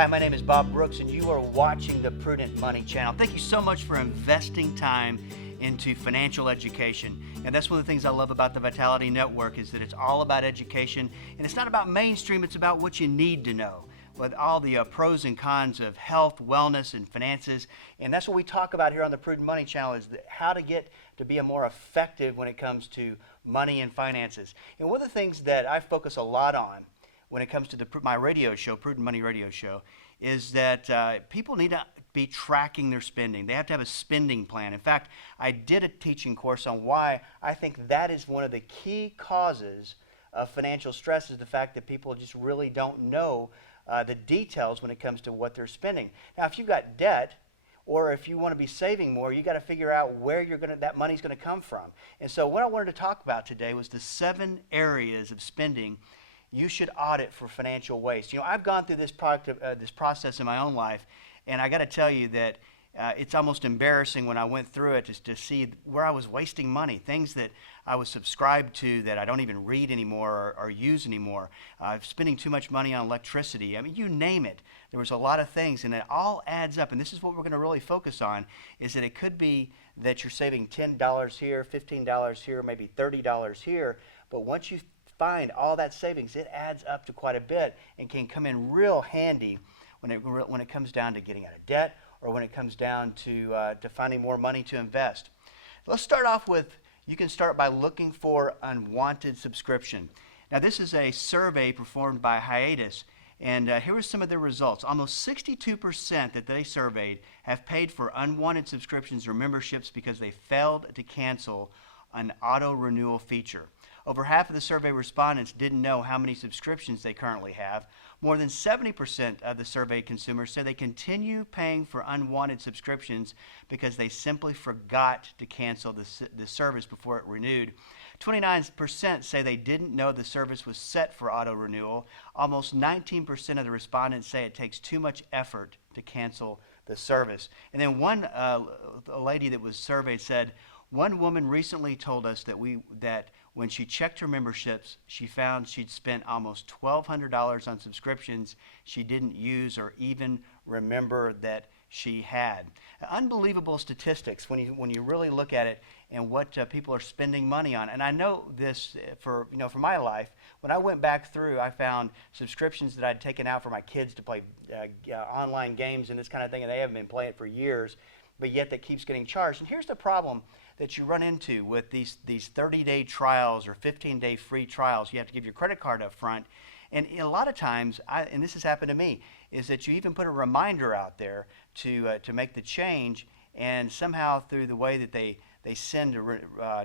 Hi, my name is Bob Brooks, and you are watching the Prudent Money Channel. Thank you so much for investing time into financial education. And that's one of the things I love about the Vitality Network is that it's all about education, and it's not about mainstream, it's about what you need to know, with all the pros and cons of health, wellness, and finances. And that's what we talk about here on the Prudent Money Channel is how to get to be a more effective when it comes to money and finances. And one of the things that I focus a lot on when it comes to my radio show, Prudent Money Radio Show, is that people need to be tracking their spending. They have to have a spending plan. In fact, I did a teaching course on why I think that is one of the key causes of financial stress is the fact that people just really don't know the details when it comes to what they're spending. Now, if you've got debt, or if you want to be saving more, you got to figure out where that money's going to come from. And so what I wanted to talk about today was the 7 areas of spending you should audit for financial waste. You know, I've gone through this process in my own life, and I got to tell you that it's almost embarrassing when I went through it to see where I was wasting money, things that I was subscribed to that I don't even read anymore or use anymore. Spending too much money on electricity. I mean, you name it. There was a lot of things, and it all adds up. And this is what we're going to really focus on, is that it could be that you're saving $10 here, $15 here, maybe $30 here, but once you find all that savings, it adds up to quite a bit and can come in real handy when it comes down to getting out of debt or when it comes down to finding more money to invest. Let's start off with, you can start by looking for unwanted subscription. Now, this is a survey performed by Hiatus, and here are some of the results. Almost 62% that they surveyed have paid for unwanted subscriptions or memberships because they failed to cancel an auto renewal feature. Over half of the survey respondents didn't know how many subscriptions they currently have. More than 70% of the surveyed consumers said they continue paying for unwanted subscriptions because they simply forgot to cancel the service before it renewed. 29% say they didn't know the service was set for auto renewal. Almost 19% of the respondents say it takes too much effort to cancel the service. And then one a lady that was surveyed said, one woman recently told us that when she checked her memberships, she found she'd spent almost $1,200 on subscriptions she didn't use or even remember that she had. Unbelievable statistics when you really look at it and what people are spending money on. And I know this for my life. When I went back through, I found subscriptions that I'd taken out for my kids to play online games and this kind of thing, and they haven't been playing it for years, but yet that keeps getting charged. And here's the problem that you run into with these 30-day trials or 15-day free trials. You have to give your credit card up front. And a lot of times, and this has happened to me, is that you even put a reminder out there to make the change, and somehow through the way that they send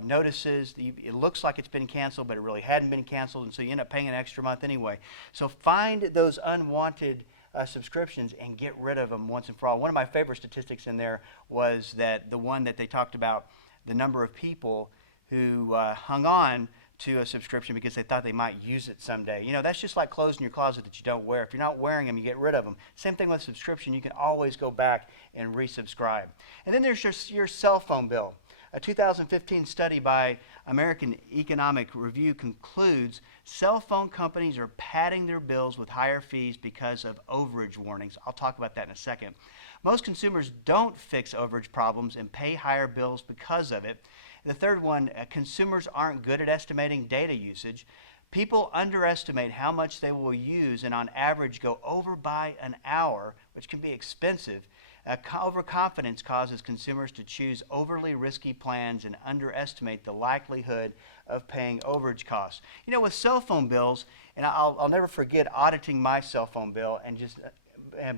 notices, it looks like it's been canceled, but it really hadn't been canceled, and so you end up paying an extra month anyway. So find those unwanted subscriptions and get rid of them once and for all. One of my favorite statistics in there was that the one that they talked about, the number of people who hung on to a subscription because they thought they might use it someday. You know, that's just like clothes in your closet that you don't wear. If you're not wearing them, you get rid of them. Same thing with subscription. You can always go back and resubscribe. And then there's your cell phone bill. A 2015 study by American Economic Review concludes cell phone companies are padding their bills with higher fees because of overage warnings. I'll talk about that in a second. Most consumers don't fix overage problems and pay higher bills because of it. The third one, consumers aren't good at estimating data usage. People underestimate how much they will use and on average go over by an hour, which can be expensive. Overconfidence causes consumers to choose overly risky plans and underestimate the likelihood of paying overage costs. You know, with cell phone bills, and I'll never forget auditing my cell phone bill and just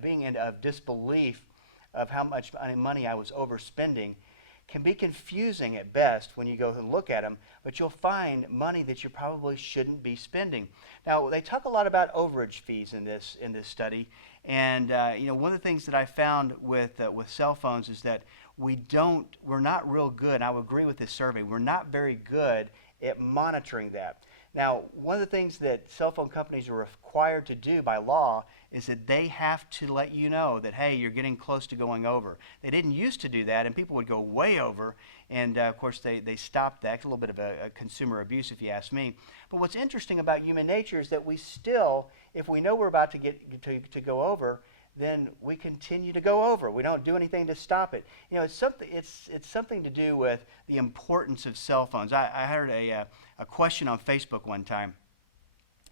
being in disbelief of how much money I was overspending. Can be confusing at best when you go and look at them, but you'll find money that you probably shouldn't be spending. Now, they talk a lot about overage fees in this study, and one of the things that I found with cell phones is that we're not real good. I would agree with this survey. We're not very good at monitoring that. Now, one of the things that cell phone companies are required to do by law is that they have to let you know that, hey, you're getting close to going over. They didn't used to do that, and people would go way over, and of course they stopped that. It's a little bit of a consumer abuse if you ask me. But what's interesting about human nature is that we still, if we know we're about to go over, then we continue to go over. We don't do anything to stop it. You know, it's something to do with the importance of cell phones. I heard a question on Facebook one time.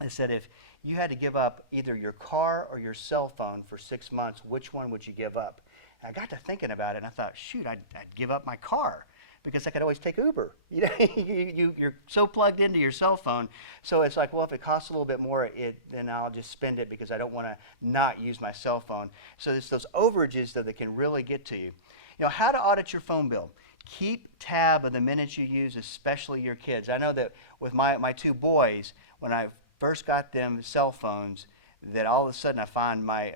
I said, if you had to give up either your car or your cell phone for 6 months, which one would you give up? And I got to thinking about it, and I thought, shoot, I'd give up my car, because I could always take Uber. You know, you're so plugged into your cell phone. So it's like, well, if it costs a little bit more, then I'll just spend it because I don't want to not use my cell phone. So it's those overages that can really get to you. You know, how to audit your phone bill. Keep tab of the minutes you use, especially your kids. I know that with my two boys, when I first got them cell phones, that all of a sudden I find my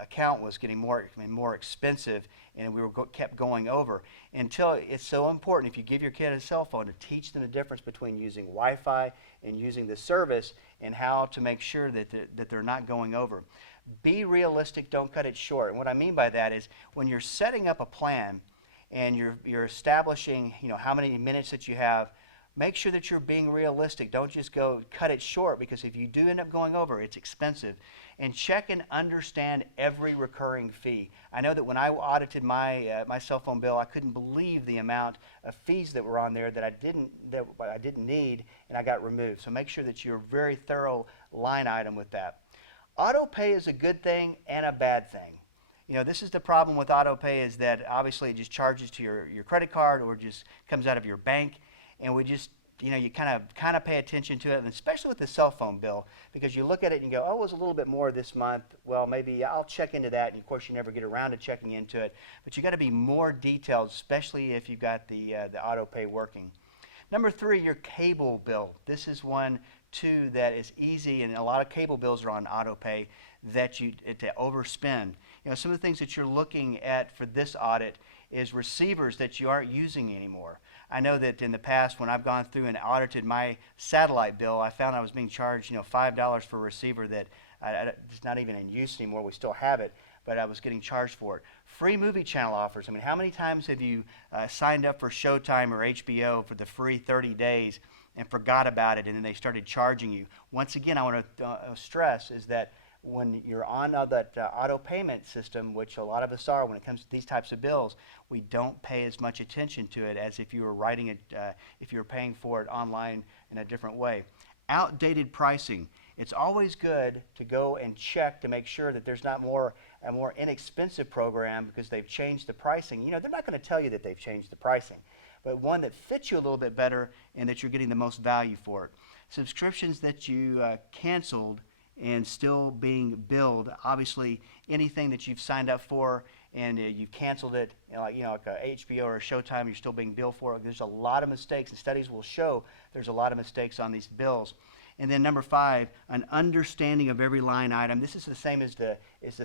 account was getting more expensive, and we kept going over, until it's so important, if you give your kid a cell phone, to teach them the difference between using Wi-Fi and using the service, and how to make sure that they're not going over. Be realistic, don't cut it short. And what I mean by that is, when you're setting up a plan and you're establishing, you know, how many minutes that you have, make sure that you're being realistic. Don't just go cut it short, because if you do end up going over, it's expensive. And check and understand every recurring fee. I know that when I audited my cell phone bill, I couldn't believe the amount of fees that were on there that I didn't need, and I got removed. So make sure that you're very thorough line item with that. Auto pay is a good thing and a bad thing. You know, this is the problem with auto pay, is that obviously it just charges to your credit card, or just comes out of your bank. And we just, you know, you kind of pay attention to it, and especially with the cell phone bill, because you look at it and you go, oh, it was a little bit more this month. Well, maybe I'll check into that, and of course you never get around to checking into it. But you got to be more detailed, especially if you've got the auto pay working. Number 3, your cable bill. This is one too that is easy, and a lot of cable bills are on auto pay that to overspend. You know, some of the things that you're looking at for this audit is receivers that you aren't using anymore. I know that in the past, when I've gone through and audited my satellite bill, I found I was being charged, you know, $5 for a receiver that it's not even in use anymore. We still have it, but I was getting charged for it. Free movie channel offers. I mean, how many times have you signed up for Showtime or HBO for the free 30 days and forgot about it, and then they started charging you? Once again, I want to stress is that when you're on that auto payment system, which a lot of us are when it comes to these types of bills, we don't pay as much attention to it as if you were writing it, if you were paying for it online in a different way. Outdated pricing. It's always good to go and check to make sure that there's not a more inexpensive program because they've changed the pricing. You know, they're not going to tell you that they've changed the pricing, but one that fits you a little bit better and that you're getting the most value for it. Subscriptions that you canceled and still being billed. Obviously, anything that you've signed up for and you've canceled it, like a HBO or a Showtime, you're still being billed for it. There's a lot of mistakes, and studies will show there's a lot of mistakes on these bills. And then number 5, an understanding of every line item. This is the same as the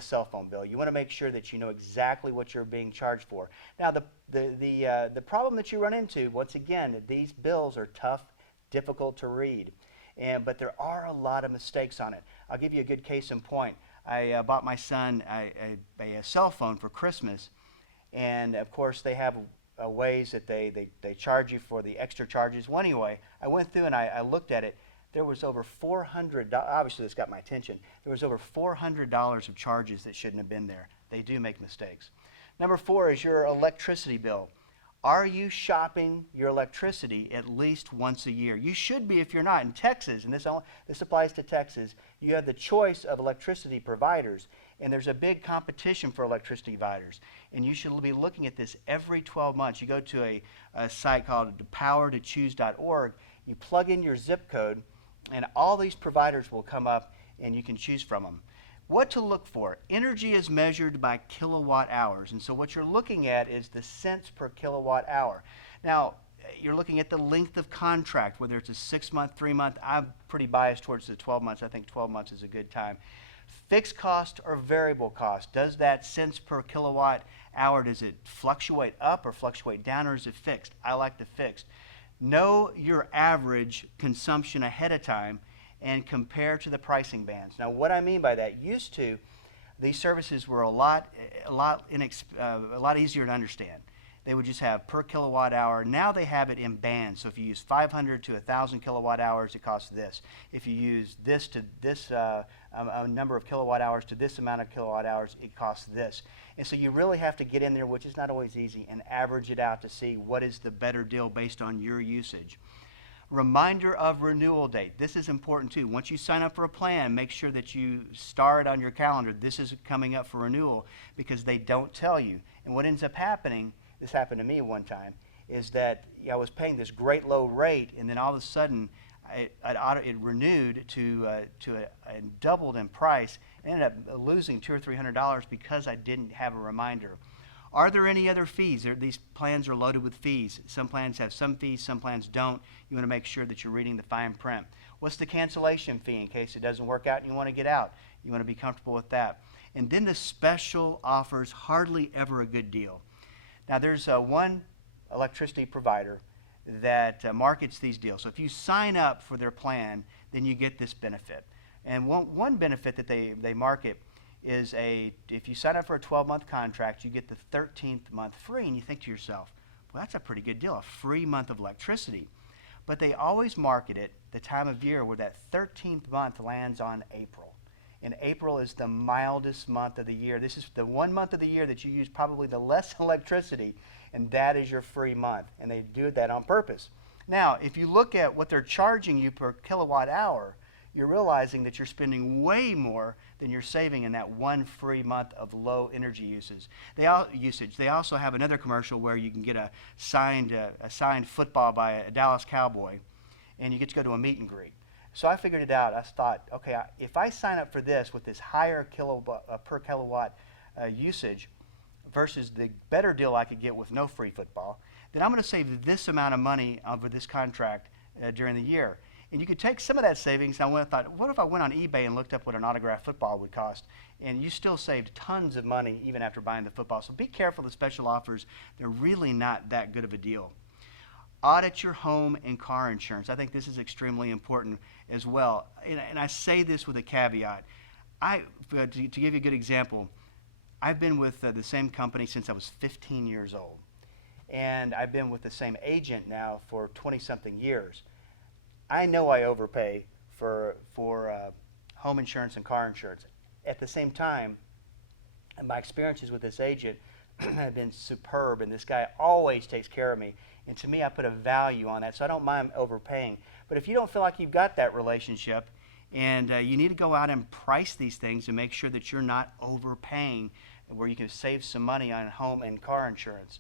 cell phone bill. You want to make sure that you know exactly what you're being charged for. Now, the problem that you run into, once again, these bills are tough, difficult to read. But there are a lot of mistakes on it. I'll give you a good case in point. I bought my son a cell phone for Christmas, and of course they have ways that they charge you for the extra charges. Well, anyway, I went through and I looked at it. There was over $400, obviously this got my attention, there was over $400 of charges that shouldn't have been there. They do make mistakes. Number 4 is your electricity bill. Are you shopping your electricity at least once a year? You should be if you're not. In Texas, and this applies to Texas, you have the choice of electricity providers, and there's a big competition for electricity providers. And you should be looking at this every 12 months. You go to a site called powertochoose.org, you plug in your zip code, and all these providers will come up, and you can choose from them. What to look for? Energy is measured by kilowatt hours, and so what you're looking at is the cents per kilowatt hour. Now, you're looking at the length of contract, whether it's a 6-month, 3-month. I'm pretty biased towards the 12 months. I think 12 months is a good time. Fixed cost or variable cost? Does that cents per kilowatt hour, does it fluctuate up or fluctuate down, or is it fixed? I like the fixed. Know your average consumption ahead of time and compare to the pricing bands. Now, what I mean by that, used to, these services were a lot easier to understand. they would just have per kilowatt hour. Now they have it in bands. So if you use 500 to 1,000 kilowatt hours, it costs this. If you use this to this a number of kilowatt hours to this amount of kilowatt hours, it costs this. And so you really have to get in there, which is not always easy, and average it out to see what is the better deal based on your usage. Reminder of renewal date. This is important too. Once you sign up for a plan, make sure that you star it on your calendar. This is coming up for renewal, because they don't tell you. And what ends up happening, this happened to me one time, is that I was paying this great low rate, and then all of a sudden it renewed and doubled in price. I ended up losing $200 or $300 because I didn't have a reminder. Are there any other fees? These plans are loaded with fees. Some plans have some fees, some plans don't. You want to make sure that you're reading the fine print. What's the cancellation fee in case it doesn't work out and you want to get out? You want to be comfortable with that. And then the special offers, hardly ever a good deal. Now there's one electricity provider that markets these deals. So if you sign up for their plan, then you get this benefit. And one benefit that they market is if you sign up for a 12-month contract, you get the 13th month free, and you think to yourself, well, that's a pretty good deal, a free month of electricity. But they always market it the time of year where that 13th month lands on April. And April is the mildest month of the year. This is the one month of the year that you use probably the less electricity, and that is your free month. And they do that on purpose. Now, if you look at what they're charging you per kilowatt hour, you're realizing that you're spending way more than you're saving in that one free month of low energy usage. They also have another commercial where you can get a signed football by a Dallas Cowboy, and you get to go to a meet and greet. So I figured it out. I thought, okay, if I sign up for this with this higher per kilowatt usage versus the better deal I could get with no free football, then I'm going to save this amount of money over this contract during the year. And you could take some of that savings. And I thought, what if I went on eBay and looked up what an autographed football would cost? And you still saved tons of money even after buying the football. So be careful of the special offers. They're really not that good of a deal. Audit your home and car insurance. I think this is extremely important as well. And I say this with a caveat. To give you a good example, I've been with the same company since I was 15 years old. And I've been with the same agent now for 20-something years. I know I overpay for home insurance and car insurance. At the same time, my experiences with this agent have been superb, and this guy always takes care of me. And to me, I put a value on that, so I don't mind overpaying. But if you don't feel like you've got that relationship, and you need to go out and price these things and make sure that you're not overpaying, where you can save some money on home and car insurance.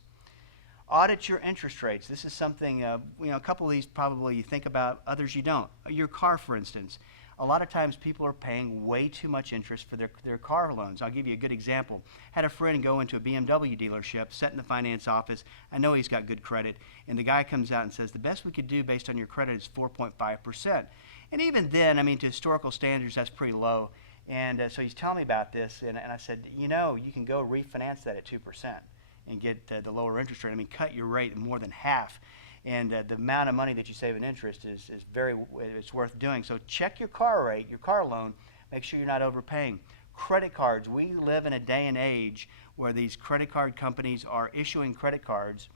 Audit your interest rates. This is something, a couple of these probably you think about, others you don't. Your car, for instance. A lot of times people are paying way too much interest for their car loans. I'll give you a good example. Had a friend go into a BMW dealership, sit in the finance office. I know he's got good credit. And the guy comes out and says, the best we could do based on your credit is 4.5%. And even then, to historical standards, that's pretty low. And so he's telling me about this, and I said, you can go refinance that at 2%. And get the lower interest rate. Cut your rate more than half. And the amount of money that you save in interest is it's worth doing. So check your car rate, your car loan. Make sure you're not overpaying. Credit cards. We live in a day and age where these credit card companies are issuing credit cards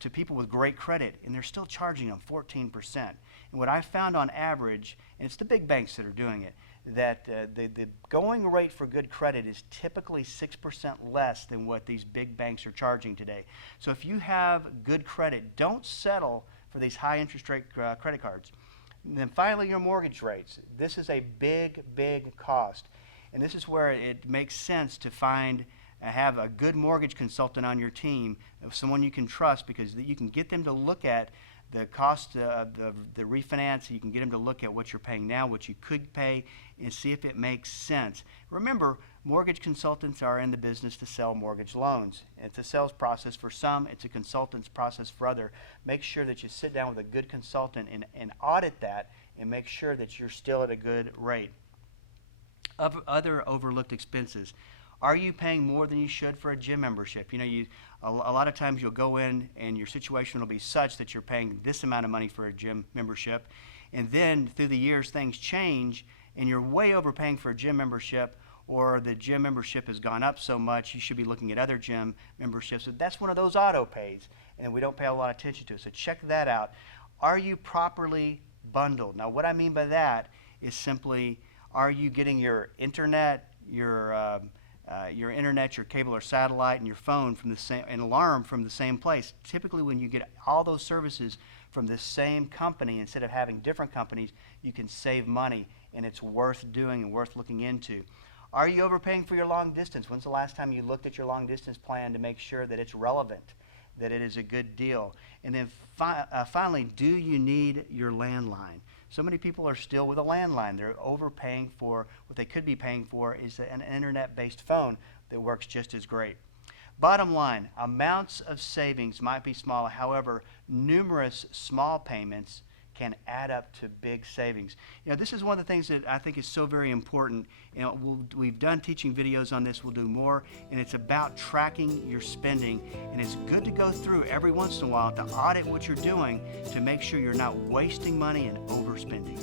to people with great credit, and they're still charging them 14%. And what I found on average, and it's the big banks that are doing it, that the going rate for good credit is typically 6% less than what these big banks are charging today. So if you have good credit, don't settle for these high interest rate credit cards. And then finally, your mortgage rates. This is a big, big cost. And this is where it makes sense to have a good mortgage consultant on your team, someone you can trust, because you can get them to look at the cost of the refinance. You can get them to look at what you're paying now, what you could pay, and see if it makes sense. Remember, mortgage consultants are in the business to sell mortgage loans. It's a sales process for some. It's a consultant's process for others. Make sure that you sit down with a good consultant and audit that and make sure that you're still at a good rate. Other overlooked expenses. Are you paying more than you should for a gym membership? A lot of times you'll go in and your situation will be such that you're paying this amount of money for a gym membership, and then through the years things change and you're way overpaying for a gym membership, or the gym membership has gone up so much, you should be looking at other gym memberships. So that's one of those auto pays, and we don't pay a lot of attention to it. So check that out. Are you properly bundled? Now, what I mean by that is simply, are you getting your internet, your cable or satellite, and your phone from the same, and alarm from the same place? Typically, when you get all those services from the same company, instead of having different companies, you can save money, and it's worth doing and worth looking into. Are you overpaying for your long distance? When's the last time you looked at your long distance plan to make sure that it's relevant, that it is a good deal? And then finally, do you need your landline? So many people are still with a landline. They're overpaying for what they could be paying for is an internet-based phone that works just as great. Bottom line, amounts of savings might be small. However, numerous small payments can add up to big savings. This is one of the things that I think is so very important. We've done teaching videos on this. We'll do more, and it's about tracking your spending. And it's good to go through every once in a while to audit what you're doing to make sure you're not wasting money and overspending.